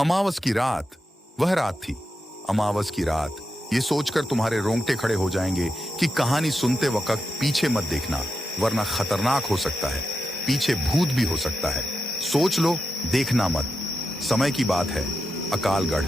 अमावस की रात, वह रात थी। अमावस की रात, ये सोचकर तुम्हारे रोंगटे खड़े हो जाएंगे कि कहानी सुनते वक्त पीछे मत देखना, वरना खतरनाक हो सकता है। पीछे भूत भी हो सकता है। सोच लो, देखना मत। समय की बात है, अकालगढ़।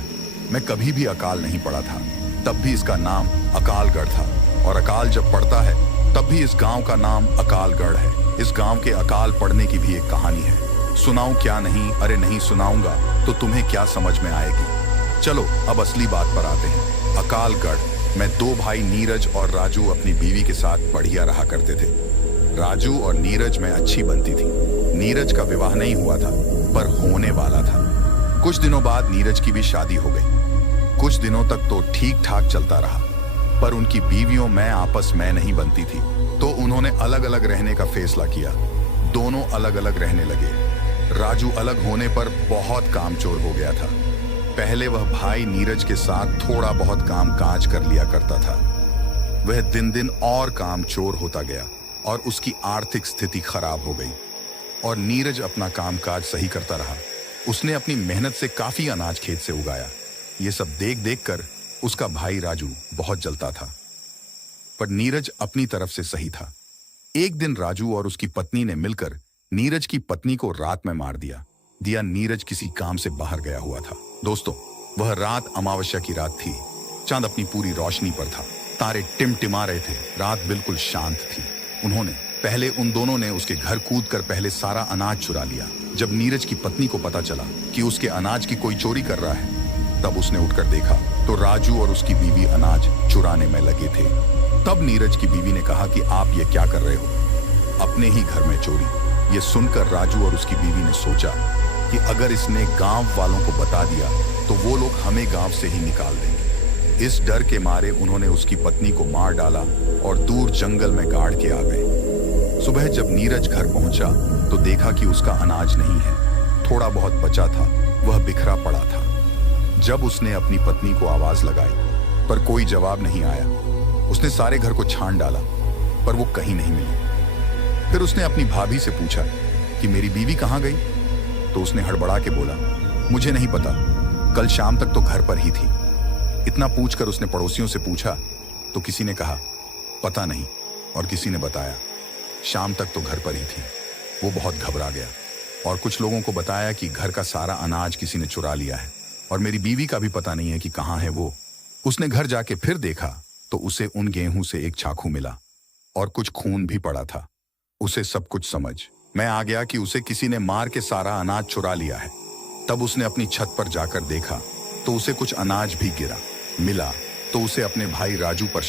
मैं कभी भी अकाल नहीं पड़ा था, तब भी इसका नाम अकालगढ़ था। और अकाल जब पड़ता है तब भी इस गांव का नाम अकालगढ़ है। इस गांव के अकाल पड़ने की भी एक कहानी है। सुनाऊं क्या? नहीं, अरे नहीं सुनाऊंगा तो तुम्हें क्या समझ में आएगी। चलो अब असली बात पर आते हैं। अकालगढ़ में दो भाई नीरज और राजू अपनी बीवी के साथ बढ़िया रहा करते थे। राजू और नीरज में अच्छी बनती थी। नीरज का विवाह नहीं हुआ था, पर होने वाला था। कुछ दिनों बाद नीरज की भी शादी हो गई। कुछ दिनों तक तो ठीक ठाक चलता रहा, पर उनकी बीवियों में आपस में नहीं बनती थी, तो उन्होंने अलग अलग रहने का फैसला किया। दोनों अलग अलग रहने लगे। राजू अलग होने पर बहुत कामचोर हो गया था। पहले वह भाई नीरज के साथ थोड़ा बहुत काम काज कर लिया करता था। वह दिन दिन और कामचोर होता गया और उसकी आर्थिक स्थिति खराब हो गई। और नीरज अपना कामकाज सही करता रहा। उसने अपनी मेहनत से काफी अनाज खेत से उगाया। ये सब देख देख कर उसका भाई राजू बहुत जलता था, पर नीरज अपनी तरफ से सही था। एक दिन राजू और उसकी पत्नी ने मिलकर नीरज की पत्नी को रात में मार दिया। नीरज किसी काम से बाहर गया हुआ था। दोस्तों, वह रात अमावस्या की रात थी। चांद अपनी पूरी रोशनी पर था। तारे टिमटिमा रहे थे। रात बिल्कुल शांत थी। उन दोनों ने उसके घर कूद कर पहले सारा अनाज चुरा लिया। जब नीरज की पत्नी को पता चला कि उसके अनाज की कोई चोरी कर रहा है, तब उसने उठकर देखा तो राजू और उसकी बीवी अनाज चुराने में लगे थे। तब नीरज की बीवी ने कहा कि आप ये क्या कर रहे हो? अपने ही घर में चोरी। ये सुनकर राजू और उसकी बीवी ने सोचा कि अगर इसने गांव वालों को बता दिया तो वो लोग हमें गांव से ही निकाल देंगे। इस डर के मारे उन्होंने उसकी पत्नी को मार डाला और दूर जंगल में गाड़ के आ गए। सुबह जब नीरज घर पहुंचा तो देखा कि उसका अनाज नहीं है। थोड़ा बहुत बचा था, वह बिखरा पड़ा था। जब उसने अपनी पत्नी को आवाज लगाई पर कोई जवाब नहीं आया। उसने सारे घर को छान डाला, पर वो कहीं नहीं मिली। फिर उसने अपनी भाभी से पूछा कि मेरी बीवी कहाँ गई? तो उसने हड़बड़ा के बोला, मुझे नहीं पता, कल शाम तक तो घर पर ही थी। इतना पूछकर उसने पड़ोसियों से पूछा तो किसी ने कहा पता नहीं, और किसी ने बताया शाम तक तो घर पर ही थी। वो बहुत घबरा गया और कुछ लोगों को बताया कि घर का सारा अनाज किसी ने चुरा लिया है और मेरी बीवी का भी पता नहीं है कि कहाँ है वो। उसने घर जाके फिर देखा तो उसे उन गेहूं से एक चाकू मिला और कुछ खून भी पड़ा था। उसे सब कुछ समझ में आ गया कि उसे किसी ने मार के सारा अनाज चुरा लिया है। तब उसने अपनी छत पर जाकर देखा तो उसे कुछ अनाज भी मिला तो उसे अपने भाई राजू पर